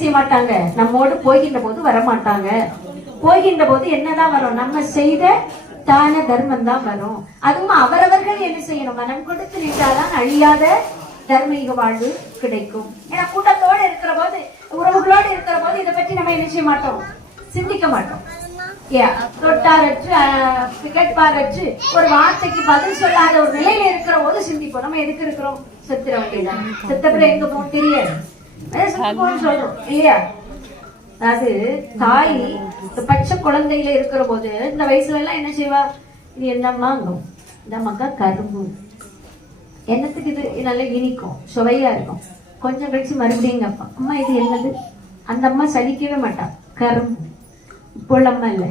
செய்ய மாட்டாங்க, நம்மோடு போகின்ற போது வரமாட்டாங்க. போகின்ற போது என்னதான் வரும்? நம்ம செய்த தான தர்மம் தான் வரும். அதுவும் அவரவர்கள் என்ன செய்யணும்? மனம் கொடுத்து நின்றாதான் அழியாத தர்மீக வாழ்வு கிடைக்கும். ஏன்னா கூட்டத்தோடு இருக்கிற போது, உறவுகளோடு இருக்கிற போது இதை பற்றி நம்ம என்ன செய்ய மாட்டோம், சிந்திக்க மாட்டோம். தொட்டாரற்று கேட்பாரற்று ஒரு வார்த்தைக்கு பதில் சொல்லாத ஒரு நிலையில இருக்கிற போது சிந்திப்போம். நம்ம எதுக்கு இருக்கிறோம்? செத்துற வேண்டியதான். செத்தப்புற எங்க போகும் தெரியாது, சொல்றோம் இல்லையா? அது தாய் பச்சை குழந்தையில இருக்கிற போது இந்த வயசுல எல்லாம் என்ன செய்வா? இது என்னம்மாங்கும், இந்த அம்மாக்கா கரும்பு, என்னத்துக்கு இது நல்லா இனிக்கும், சுவையா இருக்கும். கொஞ்சம் கழிச்சு மறுபடியும் கேட்பா, அம்மா இது என்னது? அந்த அம்மா சலிக்கவே மாட்டா, கரும்பு. இப்போ உள்ள அம்மா இல்ல,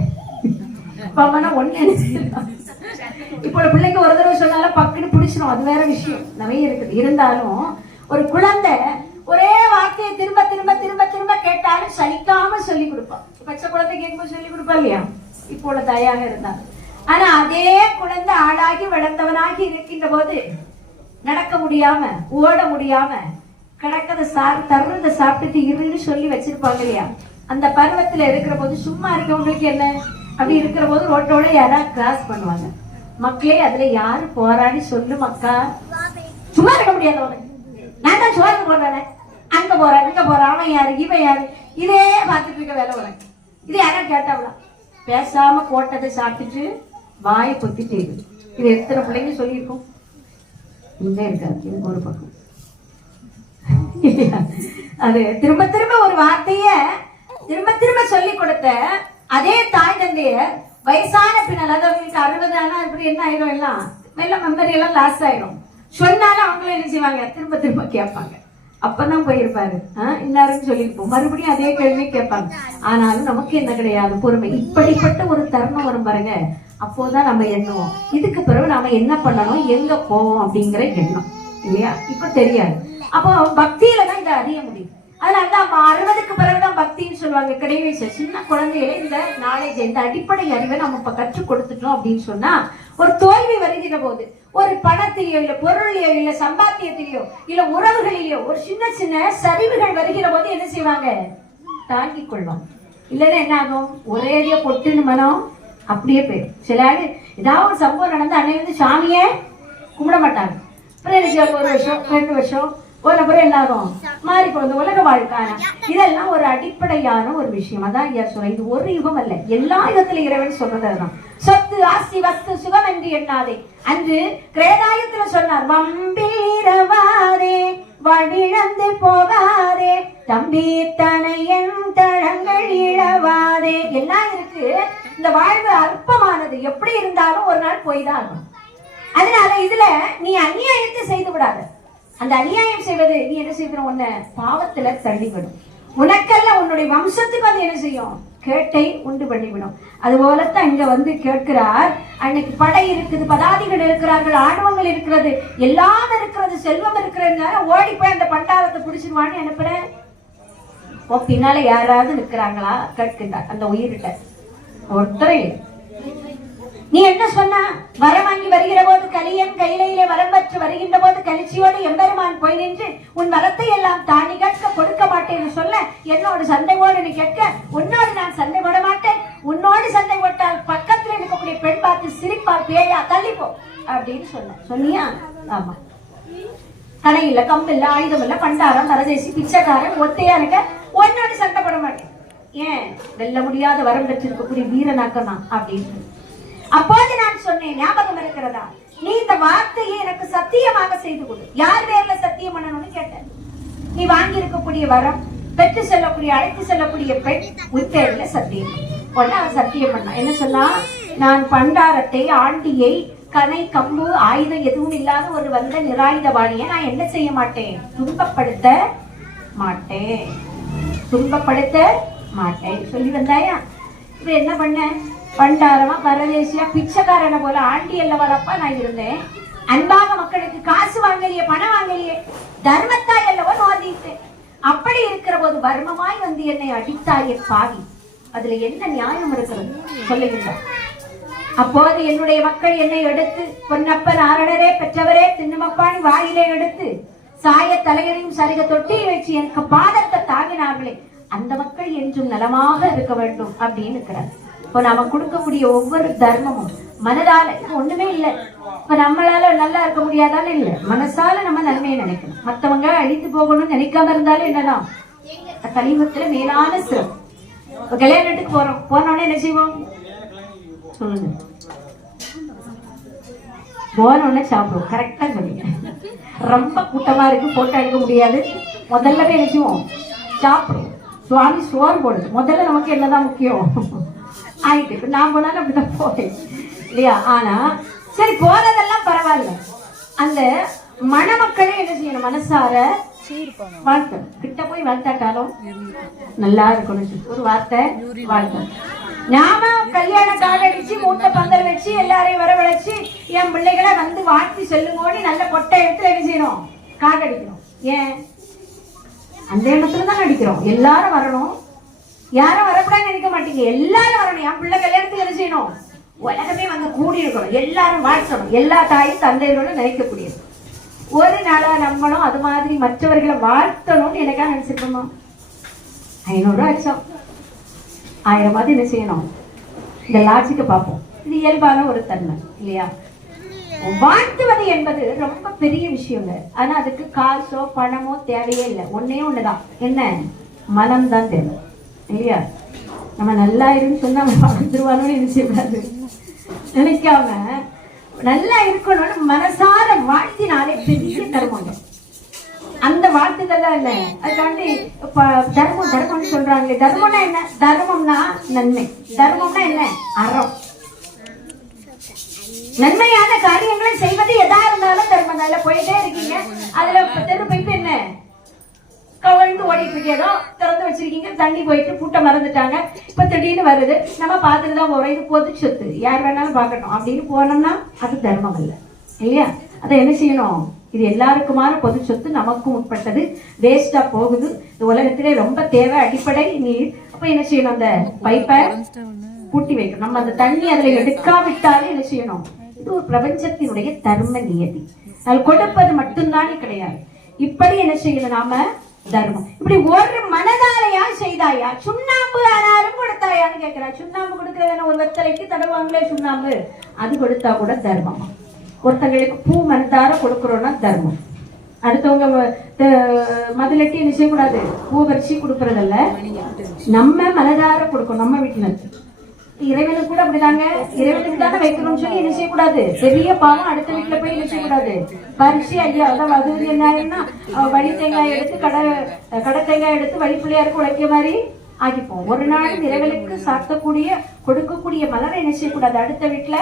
இப்ப அம்மா ஒண்ணு இப்போ பிள்ளைக்கு ஒரு தடவை சொன்னாலும் பக்குன்னு பிடிச்சிடும், அது வேற விஷயம், நிறைய இருக்குது. இருந்தாலும் ஒரு குழந்தை ஒரே வார்த்தையை திரும்ப திரும்ப திரும்ப திரும்ப கேட்டாலும் சலிக்காம சொல்லி கொடுப்பா. பச்சை குழந்தை கேட்கும்போது சொல்லி கொடுப்பா இல்லையா? இப்போ உள்ள தாயாக இருந்தா. ஆனா அதே குழந்தை ஆளாகி வளர்ந்தவனாகி இருக்கின்ற போது நடக்க முடியாம ஓட முடியாம கிடக்கத தர்றத சாப்பிட்டுட்டு இருன்னு சொல்லி வச்சிருப்பாங்க இல்லையா? அந்த பருவத்துல இருக்கிற போது சும்மா இருக்கவங்களுக்கு என்ன, அப்படி இருக்கிற போது ரோட்டோட யாராவது கிராஸ் பண்ணுவாங்க. மக்களே அதுல யாரு போராடி சொல்லு மக்கா, சும்மா இருக்க முடியாது, நான் தான் சோறு போடுறேன், அங்க போறேன் இங்க போறேன், அவன் யாரு இவன் யாரு, இதே பார்த்துட்டு இருக்க வேலை உனக்கு. இது யாரா கேட்டாவளா? பேசாம போட்டதை சாப்பிட்டுட்டு வாயை பொத்திட்டு. இது எத்தனை பிள்ளைங்க சொல்லியிருக்கோம்? இங்கே இருக்காது, இது ஒரு பக்கம். அது திரும்ப திரும்ப ஒரு வார்த்தைய திரும்ப திரும்ப சொல்லி கொடுத்த அதே தாய் தந்தைய வயசான பின்னால், அதாவது 60 ஆனா இப்படி என்ன ஆயிரும், எல்லாம் மெல்ல மெமரி எல்லாம் லாஸ் ஆயிரும். சொன்னாலும் அவங்களும் என்ன செய்வாங்க, திரும்ப திரும்ப கேட்பாங்க. அப்பதான் போயிருப்பாரு இன்னாருன்னு சொல்லியிருப்போம், மறுபடியும் அதே கேள்வி கேட்பாங்க. ஆனாலும் நமக்கு என்ன கிடையாது, பொறுமை. இப்படிப்பட்ட ஒரு தருணம் வரும் பாருங்க, அப்போதான் நம்ம எண்ணுவோம் இதுக்கு பிறகு நாம என்ன பண்ணணும், எங்க போவோம் அப்படிங்கிற எண்ணம் இல்லையா? இப்ப தெரியாது. அப்போ பக்தியில தான் இதை அறிய முடியும். அதனாலதான் 60க்கு பிறகுதான் பக்தின்னு சொல்லுவாங்க. கிடையவே சின்ன குழந்தையில இந்த நாலேஜ், இந்த அடிப்படை அறிவை நம்ம இப்ப கற்றுக் கொடுத்துட்டோம் அப்படின்னு சொன்னா, ஒரு தோல்வி வருகிற போது, ஒரு பணத்திலேயோ இல்ல பொருளையோ இல்ல சம்பாத்தியத்திலேயோ இல்ல உறவுகளிலேயோ ஒரு சின்ன சின்ன சரிவுகள் வருகிற போது என்ன செய்வாங்க, தாங்கிக் கொள்வாங்க. இல்லைன்னா என்ன ஆகும், ஒரேடியா பொட்டுன்னு மனம் அப்படியே போயிடும். சில ஏதாவது ஒரு சம்பவம் நடந்து அன்னையிலிருந்து சாமியே கும்பிட மாட்டாங்க. அப்புறம் என்ன செய்வாங்க, 1 வருஷம் 2 வருஷம் போன பிறகு என்ன ஆகும், மாறி போகுது உலக வாழ்க்கான. இதெல்லாம் ஒரு அடிப்படையான ஒரு விஷயம். அதான் ஐயா சொல்றேன், இது ஒரு யுகம் அல்ல, எல்லா யுகத்துல இறைவன் சொல்றதுதான். சொத்து ஆஸ்தி வஸ்து சுகம் என்று எண்ணாதே. அன்று கிரேதாயத்துல சொன்னார், வம்பிரவாதே வழிழந்து போகாதே தம்பி தனையன் தழங்கள் இழவாதே. எல்லாம் இருக்கு, இந்த வாழ்வு அற்பமானது, எப்படி இருந்தாலும் ஒரு நாள் போய்தான் ஆகும். அதனால இதுல நீ அநியாயத்தை செய்து விடாத. அந்த அநியாயம் செய்வது நீ என்ன செய்யணும், உன்னை பாவத்துல தள்ளிவிடும். உனக்கல்ல உன்னுடைய வம்சத்துக்கு அது என்ன செய்யும், கேட்டை உண்டு பண்ணிவிடும். அது போலத்தான் இங்க வந்து கேட்கிறார். அன்னைக்கு படை இருக்குது, பதாதிகள் இருக்கிறார்கள், ஆணவங்கள் இருக்கிறது, எல்லாம் இருக்கிறது, செல்வம் இருக்கிறதுனால ஓடி போய் அந்த பண்டாரத்தை பிடிச்சிருவான்னு அனுப்புறேன். பின்னால யாராவது நிற்கிறாங்களா கேட்கின்றார். அந்த உயிரிட்ட ஒருத்தரை நீ என்ன சொன்ன, வரம் வாங்கி வருகிற போது கலியன் கையிலே வரம் பெற்று வருகின்ற போது கலிச்சியோடு எம்பெருமான் போய் நின்று உன் வரத்தை எல்லாம் தாண்டி கேட்க கொடுக்க மாட்டேன்னு சொல்ல, என்னோட சண்டை போடு நீ கேட்க, உன்னோடு நான் சண்டை போட மாட்டேன், உன்னோடு சண்டை போட்டால் பக்கத்துல இருக்கக்கூடிய பெண் பார்த்து சிரிப்பார், பேயா தள்ளிப்போ அப்படின்னு சொன்னியா? ஆமா, கடை இல்ல, கம்பு இல்ல, ஆயுதம் இல்ல, பண்டாரம் பரதேசி பிச்சைக்காரன் ஒத்தையா இருக்க, உன்னோடு சண்டை போட மாட்டேன். ஏன் வெல்ல முடியாத வரம் பெற்றிருக்கக்கூடிய வீரனாக்கனா அப்படின்னு. அப்போது நான் சொன்னேன், ஞாபகம் இருக்கிறதா, நீ இந்த வார்த்தையை எனக்கு சத்தியமாக செய்து கொடு. யார் பேர்ல சத்தியம் பண்ணணும்னு கேட்டேன். நீ வாங்கி இருக்கக்கூடிய வரம், பெற்று செல்லக்கூடிய அழைத்து செல்லக்கூடிய பெண் உன் பேர்ல சத்தியம். உடனே அவன் சத்தியம் பண்ணா. என்ன சொன்னா, நான் பண்டாரத்தை ஆண்டியை கனை கம்பு ஆயுதம் எதுவும் இல்லாத ஒரு வந்த நிராயுதபாணியை நான் என்ன செய்ய மாட்டேன், துன்பப்படுத்த மாட்டேன், துன்பப்படுத்த மாட்டேன் சொல்லி வந்தாயா? இப்ப என்ன பண்ண, பண்டாரமா பரதேசியா பிச்சைக்காரனை போல ஆண்டி அல்லவா நான் இருந்தேன். அன்பாக மக்களுக்கு காசு வாங்கலையே, பணம் வாங்கலையே, தர்மத்தாய் அல்லவா நோதித்தேன். அப்படி இருக்கிற போது வர்மமாய் வந்து என்னை அடித்தாயே பாவி, அதுல என்ன நியாயம் இருக்கிறது சொல்லுகின்றார். அப்போது என்னுடைய மக்கள் என்னை எடுத்து, பொன்னப்பன் ஆரணரே பெற்றவரே திண்ணுமப்பாணி வாயிலே எடுத்து சாய தலையரையும் சரிக தொட்டியில் வச்சு எனக்கு பாதத்தை தாங்கினார்களே, அந்த மக்கள் என்றும் நலமாக இருக்க வேண்டும் அப்படின்னு இருக்கிறார். இப்போ நாம கொடுக்கக்கூடிய ஒவ்வொரு தர்மமும் மனதால ஒண்ணுமே இல்லை. இப்ப நம்மளால நல்லா இருக்க முடியாதாலும் இல்லை, மனசால நம்ம நன்மையை நினைக்கணும். மத்தவங்க அழித்து போகணும்னு நினைக்காம இருந்தாலும் என்னதான் கலியுகத்துல மேலான சிறப்பு. இப்ப கல்யாணத்துக்கு போறோம், போனோடனே என்ன செய்வோம் சொல்லுங்க? போனோடனே சாப்பிடுவோம். கரெக்டா சொன்னீங்க. ரொம்ப கூட்டமா இருக்கு, போட்டோ எடுக்க முடியாது, முதல்ல என்ன செய்வோம்? சாப்பிடுவோம். சுவாமி சோறு போடுது, முதல்ல நமக்கு என்னதான் முக்கியம் ஆயிட்டு. இப்ப நான் போனாலும் அப்படிதான் போவேன் இல்லையா? ஆனா சரி, போறதெல்லாம் பரவாயில்ல. அந்த மணமக்களே என்ன செய்யணும்? மனசார வாழ்த்து. கிட்ட போய் வாழ்த்தாட்டாலும் நல்லா இருக்கணும் ஒரு வார்த்தை வாழ்த்து. நாம கல்யாண கார்டு அடிச்சு மூட்டை பந்தல் வச்சு எல்லாரையும் வரவழைச்சு என் பிள்ளைகளை வந்து வாழ்த்தி சொல்லுங்கோன்னு நல்ல கொட்டை இடத்துல என்ன செய்யணும்? கார்டு அடிக்கணும். ஏன்? அந்த இடத்துல தான் அடிக்கிறோம். எல்லாரும் வரணும், யாரும் வரக்கூடாதுன்னு நினைக்க மாட்டீங்க, எல்லாரும் வரணும். என் பிள்ளை கல்யாணத்துக்கு என்ன செய்யணும்? உலகமே வந்து கூடி இருக்கணும், எல்லாரும் வாழ்த்தணும், எல்லா தாயும் தந்தையோட நினைக்கக்கூடியது. ஒரு நாளா நம்மளும் அது மாதிரி மற்றவர்களை வாழ்த்தணும்னு எனக்கா நினைச்சிருக்கோமா? 500 ரூபா அச்சம் 1000 என்ன செய்யணும்? இந்த லாஜிக்க பார்ப்போம். இது இயல்பான ஒரு தன்மை இல்லையா? வாழ்த்துவது என்பது ரொம்ப பெரிய விஷயங்க. ஆனா அதுக்கு காசோ பணமோ தேவையே இல்லை. ஒன்னே ஒண்ணுதான், என்ன? மனம்தான் தேவை இல்லையா? நம்ம நல்லா இருக்குன்னு சொன்னா வாழ்ந்துருவானு நினைச்சிருக்காது, நினைக்காம நல்லா இருக்கணும்னு மனசார வாழ்த்தினாலே பெரிய தர்மம். அந்த வாழ்த்துதெல்லாம் இல்ல, அதுக்காண்டி தர்மம் தர்மம்னு சொல்றாங்களே. தர்மம்னா என்ன? தர்மம்னா நன்மை. தர்மம்னா என்ன? அறம். நன்மையான காரியங்களை செய்வது எதா இருந்தாலும் தர்மம். அதுல போயிட்டே இருக்கீங்க, அதுல தெரு போயிட்டு என்ன கவழ்ந்து ஓடிட்டு இருக்கேதோ, திறந்து வச்சிருக்கீங்க, தண்ணி போயிட்டு பூட்டை மறந்துட்டாங்க, இப்ப திடீர்னு வருது, நம்ம பார்த்துட்டு தான் போறோம், இது பொது சொத்து, யார் வேணாலும் பார்க்கணும் அப்படின்னு போனோம்னா அது தர்மம் இல்லை இல்லையா? அதை என்ன செய்யணும்? இது எல்லாருக்குமான பொது சொத்து, நமக்கும் உட்பட்டது, வேஸ்டா போகுது, இந்த உலகத்திலே ரொம்ப தேவை அடிப்படை நீர். அப்ப என்ன செய்யணும்? அந்த பைப்பை பூட்டி வைக்கணும். நம்ம அந்த தண்ணி அதுல எடுக்காவிட்டாலே என்ன செய்யணும்? இது ஒரு பிரபஞ்சத்தினுடைய தர்ம நியதி. அது கொடுப்பது மட்டும்தானே கிடையாது. இப்படி என்ன செய்யணும்? நாம தர்மம் இப்படி ஒரு மனதாலையா செய்தாயா? சுண்ணாம்பு ஆனாலும் கொடுத்தாயான்னு கேட்கிறா. சுண்ணாம்பு கொடுக்கறதுன ஒரு வெத்தலைக்கு தடவாங்களே சுண்ணாம்பு, அது கொடுத்தா கூட தர்மம். ஒருத்தங்களுக்கு பூ மனதார கொடுக்கறோம்னா தர்மம். அடுத்தவங்க மதுலட்டி என்ன செய்யக்கூடாது? பூ பறிச்சு கொடுக்கறதல்ல, நம்ம மனதார கொடுக்கணும். நம்ம வீட்டுல இறைவனுக்கு கூட அப்படிதாங்க, இறைவனுக்கு தானே வைக்கணும்னு சொல்லி என்ன செய்யக்கூடாது? பெரிய பாவம் அடுத்த வீட்டுல போய் என்ன செய்யக்கூடாது? பறிச்சு ஐயா அதான் அது என்னன்னா வழி தேங்காய் எடுத்து கடை தேங்காய் எடுத்து வழி பிள்ளையாருக்கு உழைக்க மாதிரி ஆகிப்போம். ஒரு நாள் இறைவனுக்கு சாத்தக்கூடிய கொடுக்கக்கூடிய மலரை என்ன செய்யக்கூடாது? அடுத்த வீட்டுல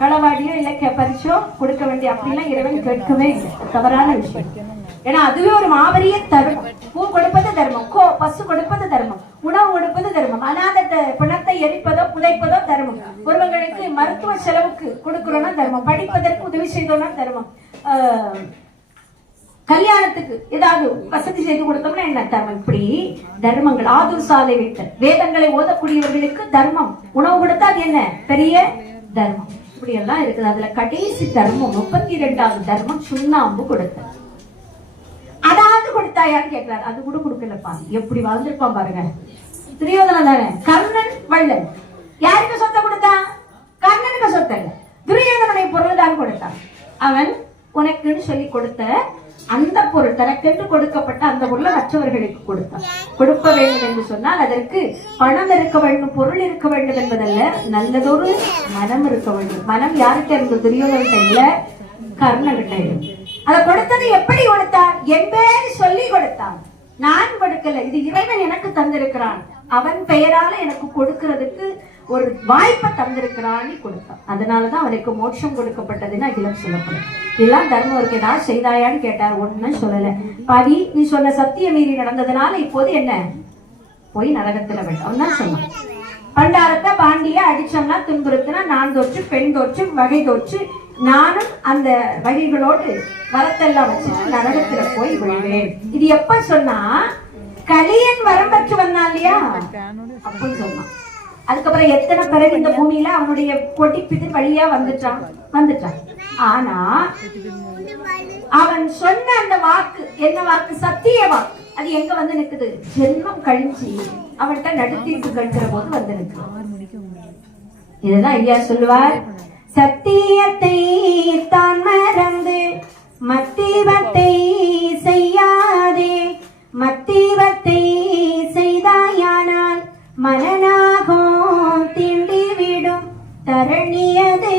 களவாடியோ இல்ல பறிச்சோ கொடுக்க வேண்டிய அப்படிலாம் இறைவன் கேட்கவே இல்லை. தவறான விஷயம். ஏன்னா அதுவே ஒரு மாபெரிய தர்மம். பூ கொடுப்பது தர்மம், பசு கொடுப்பது தர்மம், உணவு கொடுப்பது தர்மம், அநாத பிணத்தை எரிப்பதோ புதைப்பதோ தர்மம், ஒருவங்களுக்கு மருத்துவ செலவுக்கு கொடுக்கிறோம்னா தர்மம், படிப்பதற்கு உதவி செய்தோம்னா தர்மம், கல்யாணத்துக்கு ஏதாவது வசதி செய்து கொடுத்தோம்னா என்ன தர்மம்? இப்படி தர்மங்கள். ஆதூர் சாலை விட்டு வேதங்களை ஓதக்கூடியவர்களுக்கு தர்மம், உணவு கொடுத்தா அது என்ன பெரிய தர்மம். இப்படி எல்லாம் இருக்குது. அதுல கடைசி தர்மம் 32வது தர்மம் சுண்ணாம்பு கொடுத்த. அதாவது கொடுத்தாயான்னு கேட்கிறாரு. அது கூட கொடுக்கலப்பா. எப்படி வாழ்ந்திருப்பான் பாருங்க. துரியோதனன் தானே, கர்ணன் வள்ளல். யாருக்கு சொத்தை கொடுத்தான்? கர்ணனுக்கு சொத்தை இல்ல, துரியோதனுடைய பொருள் தான் கொடுத்தான். அவன் உனக்குன்னு சொல்லி கொடுத்த அந்த பொருள், தனக்கென்று கொடுக்கப்பட்ட அந்த பொருளை மற்றவர்களுக்கு கொடுத்தான். கொடுக்க வேண்டும் என்று சொன்னால் அதற்கு பணம் இருக்க வேண்டும், பொருள் இருக்க வேண்டும் என்பதல்ல, நல்லதொரு மனம் இருக்க வேண்டும். மனம் யாருக்கு இருந்தது? துரியோதனன் இல்ல, கர்ணன்கிட்ட இருந்து. அதை கொடுத்தது எப்படி கொடுத்தான்? என் பேர் சொல்லி கொடுத்தான். நான் கொடுக்கல, இது இறைவன் எனக்கு தந்திருக்கிறான், அவன் பெயரால எனக்கு கொடுக்கிறதுக்கு ஒரு வாய்ப்பை தந்திருக்கிறான்னு கொடுத்தான். அதனாலதான் அவனுக்கு மோட்சம் கொடுக்கப்பட்டதுன்னு அகிலம் சொல்லப்படும். இதெல்லாம் தர்மம் இருக்கு. ஏதாவது செய்தாயான்னு கேட்டார். ஒண்ணும் சொல்லல. பாவி, நீ சொன்ன சத்திய மீறி நடந்ததுனால இப்போது என்ன? போய் நரகத்துல வேண்டும் தான் சொன்னான். பண்டாரத்தை பாண்டிய அடிச்சோம்னா துன்புறுத்தினா நான் தோற்று பெண் தோற்று வகை தோற்று நானும் அந்த வகைகளோடு வரத்தெல்லாம் வச்சு நரகத்துல போய் விழுவேன். இது எப்ப சொன்னா? கலியன் வரம் பெற்று வந்தான் இல்லையா, அப்படின்னு சொன்னான். அதுக்கப்புறம் எத்தனை பிறகு இந்த பூமியில அவனுடைய கொட்டி பிதிர் வழியா வந்துட்டான். ஆனா அவன் சொன்ன அந்த வாக்கு என்ன வாக்கு? சத்திய வாக்கு. அது எங்க வந்து நிக்குது? ஜென்மம் கழிஞ்சு அவன்கிட்ட நடுத்தீர்ப்பு கட்டுற போது வந்து நிற்கு. இதுதான் ஐயா சொல்லுவார், சத்தியத்தை தான் மறந்து மத்திவத்தை செய்யாதே, மத்திவத்தை செய்தாயானால் மனநாகம் தீண்டிவிடும், தரணியது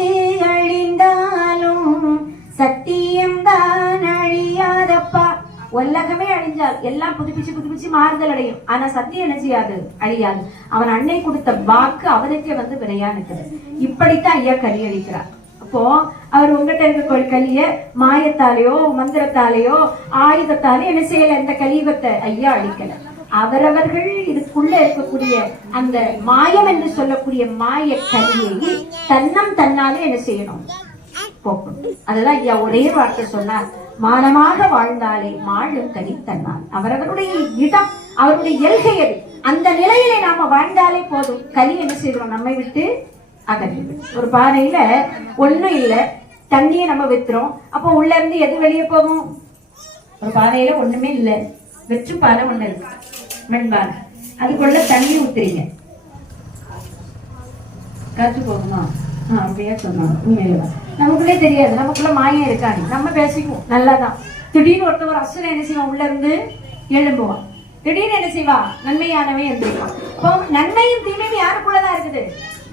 அழிந்தாலும் சத்தியம் தான் அழியாதப்பா. உலகமே அழிஞ்சால் எல்லாம் புதுப்பிச்சு மாறுதல் அடையும். ஆனா சத்தியம் என்ன செய்யாது? அழியாது. அவன் அன்னை கொடுத்த வாக்கு அவனுக்கே வந்து விரையா நிற்குது. இப்படித்தான் ஐயா கலி அழிக்கிறார். அப்போ அவர் உங்ககிட்ட இருக்க கலிய மாயத்தாலேயோ மந்திரத்தாலேயோ ஆயுதத்தாலேயோ என்ன செய்யல? இந்த கலியுகத்தை ஐயா அழிக்கல. அவரவர்கள் இதுக்குள்ள இருக்கக்கூடிய அந்த மாயம் என்று சொல்லக்கூடிய மாய கலியை தன்னம் தன்னாலே என்ன செய்யணும்? போக்கணும். அதுதான் ஐயா ஒரே வார்த்தை சொன்னார், மானமாக வாழ்ந்தாலே மாளும் கலி தன்னால். அவரவருடைய இடம், அவருடைய எல்கையது, அந்த நிலையிலே நாம வாழ்ந்தாலே போதும். கலி என்ன செய்யறோம்? நம்மை விட்டு அகன்று. ஒரு பானையில ஒண்ணும் இல்ல, தண்ணியை நம்ம வித்துறோம். அப்போ உள்ள இருந்து எது வெளியே போகும்? ஒரு பானையில ஒண்ணுமே இல்ல, வெற்று பானை ஒண்ணு இருக்கு, மண்பானை. அதுக்குள்ள தண்ணி ஊத்துறீங்க, காற்று போகுமா? அப்படியா சொன்னாங்க. உண்மையில நமக்குள்ளே தெரியாது, நமக்குள்ள மாயம் இருக்காது. நம்ம பேசிக்குவோம் நல்லாதான். திடீர்னு ஒருத்தவர் அசுரன் என்ன செய்வான்? உள்ள இருந்து எழும்புவான். திடீர்னு என்ன செய்வா? நன்மையானவே இருந்திருப்பான். இப்போ நன்மையும் தீமையும் யாருக்குள்ளதான் இருக்குது?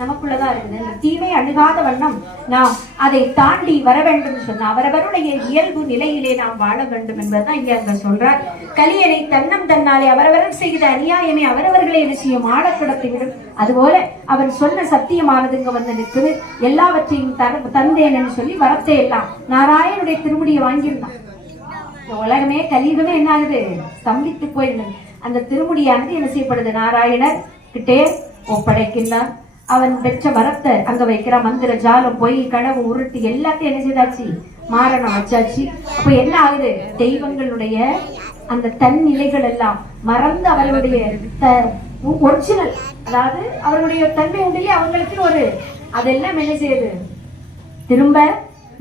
நமக்குள்ளதான் இருக்குது. இந்த தீமை அணுகாத வண்ணம் நாம் அதை தாண்டி வர வேண்டும் சொன்ன அவரவருடைய இயல்பு நிலையிலே நாம் வாழ வேண்டும் என்பதுதான் இங்க அங்க சொல்றார். கலியனை தன்னம் தன்னாலே அவரவர்கள் செய்த அநியாயமே அவரவர்களை என்ன செய்யும்? ஆழ கடத்தி விடும். அதுபோல அவர் சொன்ன சத்தியமானது இங்க வந்து நிற்குது. எல்லாவற்றையும் தந்தேன்னு சொல்லி வரத்தை எல்லாம் நாராயணுடைய திருமுடியை வாங்கியிருந்தான். உலகமே கலியுகமே என்ன ஆகுது? ஸ்தம்பித்து போயிருந்தது. அந்த திருமுடியானது என்ன செய்யப்படுது? நாராயணர் கிட்டே ஒப்படைக்கின்றான். அவன் பெற்ற வரத்தை அங்க வைக்கிற மந்திர ஜாலம் பொய் கனவு உருட்டு எல்லாத்தையும் என்ன செய்தாச்சு? மாரணம் வச்சாச்சு. அப்ப என்ன ஆகுது? தெய்வங்களுடைய அந்த தன் நிலைகள் எல்லாம் மறந்து அவர்களுடைய ஒரிஜினல், அதாவது அவர்களுடைய தன்மை உண்டிலே அவங்களுக்கு ஒரு அதெல்லாம் என்ன செய்யுது? திரும்ப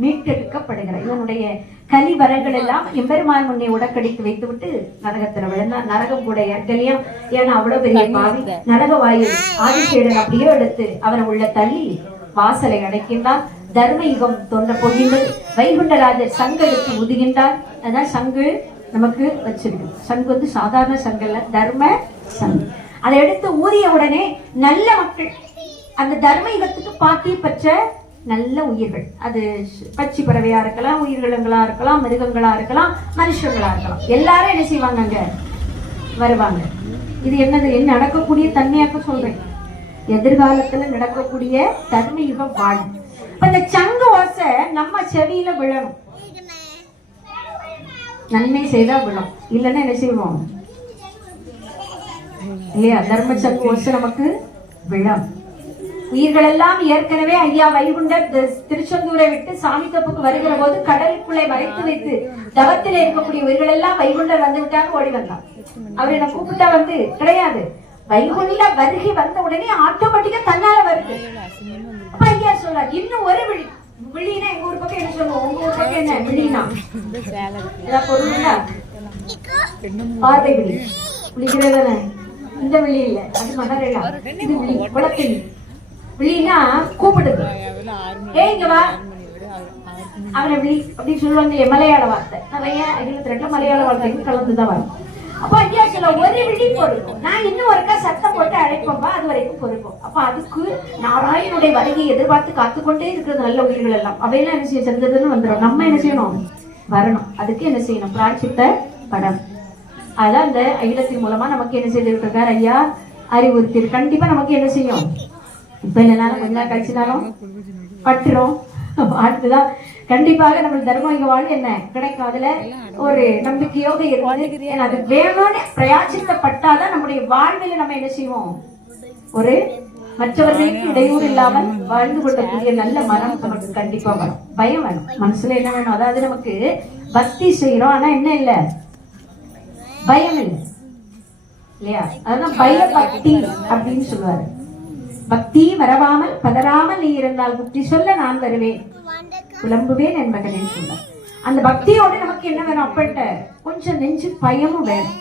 மீட்டெடுக்கப்படுகிற இவனுடைய கலி வரங்கள் எல்லாம் எம்பெருமான் முன்னே உடக்கடித்து வைத்து விட்டு நரகத்துல விழுந்தா. நரகம் கூட ஏற்கலையும், ஏன்னா அவ்வளவு பெரிய பாவி. நரக வாயில் ஆதிசேடன் அப்படியே எடுத்து அவனை உள்ள தள்ளி வாசலை அடைக்கின்றான். தர்ம யுகம் தோன்ற போகின்றது. வைகுண்டராஜர் சங்கு எடுத்து ஊதுகின்றார். அதான் சங்கு நமக்கு வச்சிருக்கு. சங்கு வந்து சாதாரண சங்கல்ல, தர்ம சங்கு. அதை எடுத்து ஊதிய உடனே நல்ல மக்கள், அந்த தர்ம யுகத்துக்கு பாத்திய பெற்ற நல்ல உயிர்கள், அது பச்சி பறவையா இருக்கலாம், உயிரினங்களா இருக்கலாம், மிருகங்களா இருக்கலாம், மனுஷங்களா இருக்கலாம், எல்லாரும் என்ன செய்வாங்க? அங்க வருவாங்க. இது என்னது? என்ன நடக்கக்கூடிய தன்மையாக்க சொல்றேன். எதிர்காலத்துல நடக்கக்கூடிய தர்ம யுகம் வாழும். இப்ப இந்த சங்கு ஓசை நம்ம செவியில விழணும். நன்மை செய்தா விழும், இல்லைன்னா என்ன செய்வோம்? இல்லையா? தர்ம சங்கு ஓசை நமக்கு விழும். உயிர்கள் எல்லாம் ஏற்கனவே ஐயா வைகுண்டர் திருச்செந்தூரை விட்டு சாமி தப்புக்கு வருகிற போது கடலுக்குள்ளே மறைத்து வைத்து தவத்திலே இருக்கக்கூடிய உயிர்கள் எல்லாம் வைகுண்டர் வந்து விட்டாங்க, ஓடி வந்தான். அவர் என்ன கூப்பிட்டா வந்து கிடையாது. வைகுண்ட வருகை வந்த உடனே ஆட்டோமேட்டிக்கா தன்னால வருது. அப்ப ஐயா சொல்றார், இன்னும் ஒரு விழி. விழினா எங்க ஊர் பக்கம் என்ன சொல்லுவோம்? உங்க ஊர் பக்கம் என்ன விழினா? பொருள் பார்வை விழி. விழிக்கிறதானே? இந்த விழி இல்ல, அது மகரேலா. இது விழி, குளத்தில் விழினா கூப்பிடுது. இங்க வா, அவனை விழி அப்படின்னு சொல்லுவாங்க. மலையாள வார்த்தை நிறைய 22 மலையாள வார்த்தைகள் கலந்துதான் வரும். அப்ப ஐயா சொல்ல ஒரு விழி பொறுக்கும். நான் இன்னும் ஒருக்கா சத்தம் போட்டு அழைப்போம்பா, அது வரைக்கும் பொறுப்போம். அப்ப அதுக்கு நாராயணுடைய வருகையை எதிர்பார்த்து காத்துக்கொண்டே இருக்கிறது நல்ல உயிர்கள் எல்லாம். அவையெல்லாம் என்ன செய்ய செஞ்சதுன்னு வந்துடும். நம்ம என்ன செய்யணும்? வரணும். அதுக்கு என்ன செய்யணும்? பிராட்சித்த படம். அதான் அந்த ஐலத்தின் மூலமா நமக்கு என்ன செய்திருக்க இருக்கார் ஐயா அறிவுறுத்தி. கண்டிப்பா நமக்கு என்ன செய்யும்? இப்ப இல்லைனாலும் கொஞ்ச நாள் கழிச்சுனாலும் பட்டுரும். அடுத்துதான் கண்டிப்பாக நம்ம தர்ம வாழ் என்ன கிடைக்கும்? அதுல ஒரு நம்பிக்கையோடு இருக்கு. அது வேணும்னு பிரயாசிக்கப்பட்டாதான் நம்முடைய வாழ்வில் நம்ம என்ன செய்வோம்? ஒரு மற்றவர்களுக்கு இடையூறு இல்லாமல் வாழ்ந்து கொள்ளக்கூடிய நல்ல மனம் நமக்கு கண்டிப்பா வரும். பயம் வேணும், மனசுல என்ன வேணும்? அதாவது நமக்கு பக்தி செய்யறோம், ஆனா என்ன இல்ல? பயம் இல்லை, இல்லையா? அதுதான் பய பக்தி அப்படின்னு சொல்லுவாரு. பக்தி மறவாமல் பதறாமல் நீ இருந்தால் புத்தி சொல்ல நான் வருவேன். புலம்புவேன் என் மகனே சொன்னார். அந்த பக்தியோடு நமக்கு என்ன வேணும்? அப்பட்ட கொஞ்சம் நெஞ்சு பயமும் வேணும்.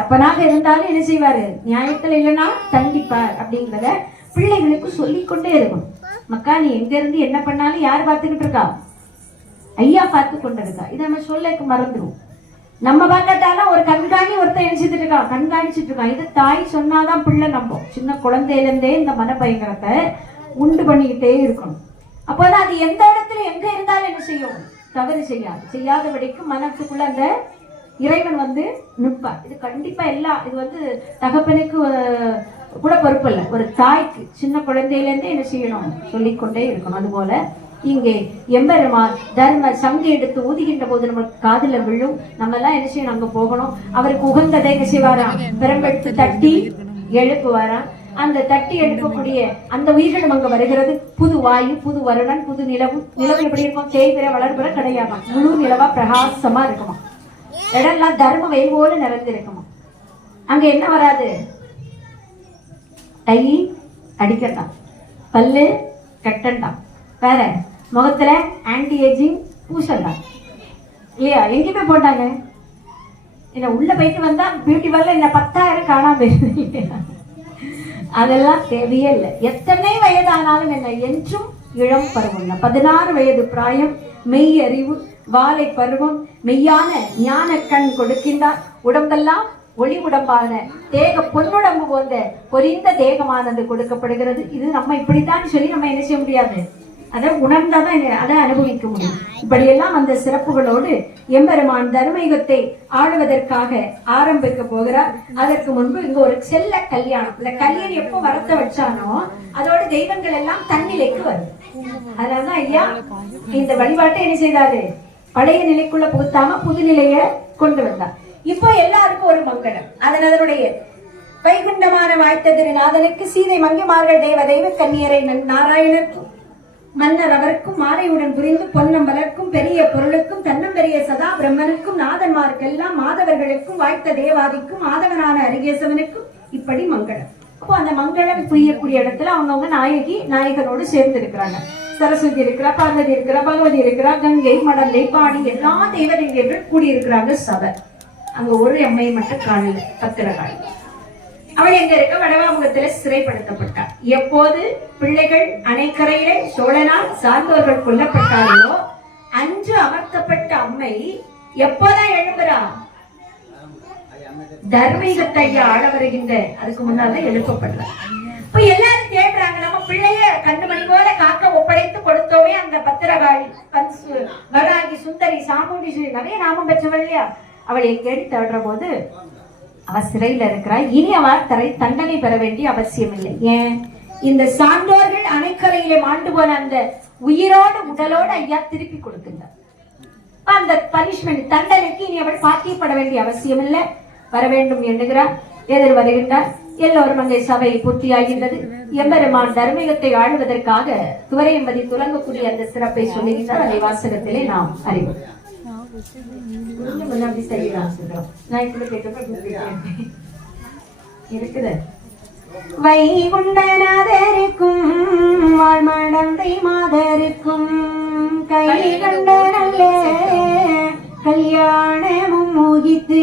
அப்பனாக இருந்தாலும் என்ன செய்வாரு? நியாயத்துல இல்லைன்னா தண்டிப்பார் அப்படிங்கிறத பிள்ளைகளுக்கு சொல்லிக்கொண்டே இருக்கணும். மக்கா நீ எங்க இருந்து என்ன பண்ணாலும் யார் பார்த்துக்கிட்டு இருக்கா? ஐயா பார்த்து கொண்டு இருக்கா. இதை நம்ம சொல்ல மறந்துடும். நம்ம பார்க்கத்தாலும் ஒரு கண்காணி ஒருத்தர் நினைச்சிட்டு இருக்கா, கண்காணிச்சுட்டு இருக்கான். இது தாய் சொன்னாதான் பிள்ளை நம்பும். சின்ன குழந்தையில இருந்தே இந்த மனப்பயங்கரத்தை உண்டு பண்ணிக்கிட்டே இருக்கணும். அப்போதான் அது எந்த இடத்துல எங்க இருந்தாலும் என்ன செய்யும்? தவறு செய்யாது. செய்யாதபடிக்கு மனசுக்குள்ள அந்த இறைவன் வந்து நிற்பார். இது கண்டிப்பா இது தகப்பனுக்கு கூட பொறுப்பு இல்லை. ஒரு தாய்க்கு சின்ன குழந்தையில இருந்தே என்ன செய்யணும்? சொல்லிக்கொண்டே இருக்கணும். அதுபோல இங்கே எம்பெருமான் தர்ம சங்கு எடுத்து ஊதுகின்ற போது நமக்கு காதுல விழும். நம்ம எல்லாம் என்ன செய்யணும்? அங்க போகணும். அவருக்கு உகந்ததை என்ன செய்வாராம்? பெரும்பெடுத்து தட்டி எழுப்புவாராம். அந்த தட்டி எழுப்பக்கூடிய அந்த உயிரினம் அங்க வருகிறது. புது வாயு, புது வருடன், புது நிலவு. நிலவு எப்படி இருக்கும்? தேய்பிற வளர்பிற கிடையாதான். முழு நிலவா பிரகாசமா இருக்குமா. இடம்லாம் தர்ம வெயில் போல நிறைந்திருக்குமா. அங்க என்ன வராது? டை அடிக்கட்டான், பல்லு கட்டண்டான், வேற முகத்துல ஆன்டி ஏஜிங் பூசண்டான் இல்லையா? எங்கேயுமே போட்டாங்க. என்ன உள்ள போயிட்டு வந்தா பியூட்டி பார்லர் என்ன 10,000 காணாம போயிருது. அதெல்லாம் தேவையே இல்லை. எத்தனை வயதானாலும் என்ன என்றும் இளம் பருவம். 16 வயது பிராயம், மெய் அறிவு, வாலை பருவம், மெய்யான ஞான கண் கொடுக்கின்றார். உடம்பெல்லாம் ஒளி உடம்பான தேக பொன்னுடம்பு போன்ற பொரிந்த தேகமானது கொடுக்கப்படுகிறது. இது நம்ம இப்படித்தான் சொல்லி நம்ம என்ன செய்ய முடியாது? அதை உணர்ந்தாதான் அதை அனுபவிக்க முடியும். இப்படியெல்லாம் அந்த சிறப்புகளோடு எம்பெருமான் தர்மயுகத்தை ஆளுவதற்காக ஆரம்பிக்க போகிறார். அதற்கு முன்பு இங்க ஒரு செல்ல கல்யாணம். இந்த கல்யாணம் எப்போ வரத்த வச்சானோ அதோட தெய்வங்கள் எல்லாம் தன்னிலைக்கு வருது. அதனாலதான் ஐயா இந்த வழிபாட்டை என்ன செய்தாரு? பழைய நிலைக்குள்ள புகுத்தாம புது நிலைய கொண்டு வந்தார். இப்போ எல்லாருக்கும் ஒரு மங்களம். அதனுடைய வைகுண்டமான வாய்த்த திருநாதனுக்கு சீதை மங்கிமார்கள் தெய்வ கன்னியரை நாராயணருக்கும் மன்னர் அவருக்கும் மாலையுடன் புரிந்து பொன்னம்பலர்க்கும் பெரிய பொருளுக்கும் தன்னம்பெரிய சதா பிரம்மனுக்கும் நாதன்மார்க்கெல்லாம் மாதவர்களுக்கும் வாய்த்த தேவாதிக்கும் மாதவனான அரிகேசவனுக்கும் இப்படி மங்களம். அப்போ அந்த மங்களம் புரியக்கூடிய இடத்துல அவங்கவுங்க நாயகனோடு சேர்ந்து இருக்கிறாங்க. சரஸ்வதி இருக்கிறா, பார்வதி இருக்கிறா, பகவதி இருக்கிறா, கங்கை, மடந்தை, பாடி எல்லா தெய்வங்கள் கூடியிருக்கிறாங்க சபை. அங்க ஒரு அம்மையை மட்டும் காணல, பத்திரகாளி. அவள் எங்க இருக்க? வடவாமுகத்துல சிறைப்படுத்தப்பட்டார். எப்போது பிள்ளைகள் அணைக்கரையிலே சோழனால் சார்ந்தவர்கள் கொல்லப்பட்டார்களோ அன்று அமர்த்தப்பட்ட அம்மை எப்போதான் எழுப்புறா? தர்மீகத்தை ஆட வருகின்ற அதுக்கு முன்னால்தான் எழுப்பப்படுறார். இப்ப எல்லாரும் தேடுறாங்க, நம்ம பிள்ளைய கண்டுமணி போல காக்க ஒப்படைத்து கொடுத்தோமே அந்த பத்திரகாளி, வராகி, சுந்தரி, சாமுண்டீஸ்வரி, நிறைய நாமம் பெற்றவள் இல்லையா? அவளை கேட்டு தேடுற போது அவ சிறையில இருக்கிறாள். இனி அவர் தண்டனை பெற வேண்டிய அவசியம் இல்லை. ஏன்? இந்த சான்றோர்கள் அணைக்கரையிலே மாண்டு போன அந்த உயிரோடு உடலோடு ஐயா திருப்பி கொடுக்கின்றார். அந்த பனிஷ்மெண்ட் தண்டனைக்கு இனி அவள் பாக்கியப்பட வேண்டிய அவசியம் இல்லை. வர வேண்டும் எண்ணுகிறார். எதிர் வருகின்றார். எல்லோரும் அங்கே சபை பூர்த்தியாகின்றது. எம்பெருமான் தர்மயுகத்தை ஆளுவதற்காக துவரையம்பதி துலங்கக்கூடிய அந்த சிறப்பை சொல்லுகின்றார். அதை வாசகத்திலே நாம் அறிவோம். வைகுண்டநாதருக்கும் வாழ்மடந்தை மாதருக்கும் கை கண்ட நல்ல கல்யாணமும் முகித்து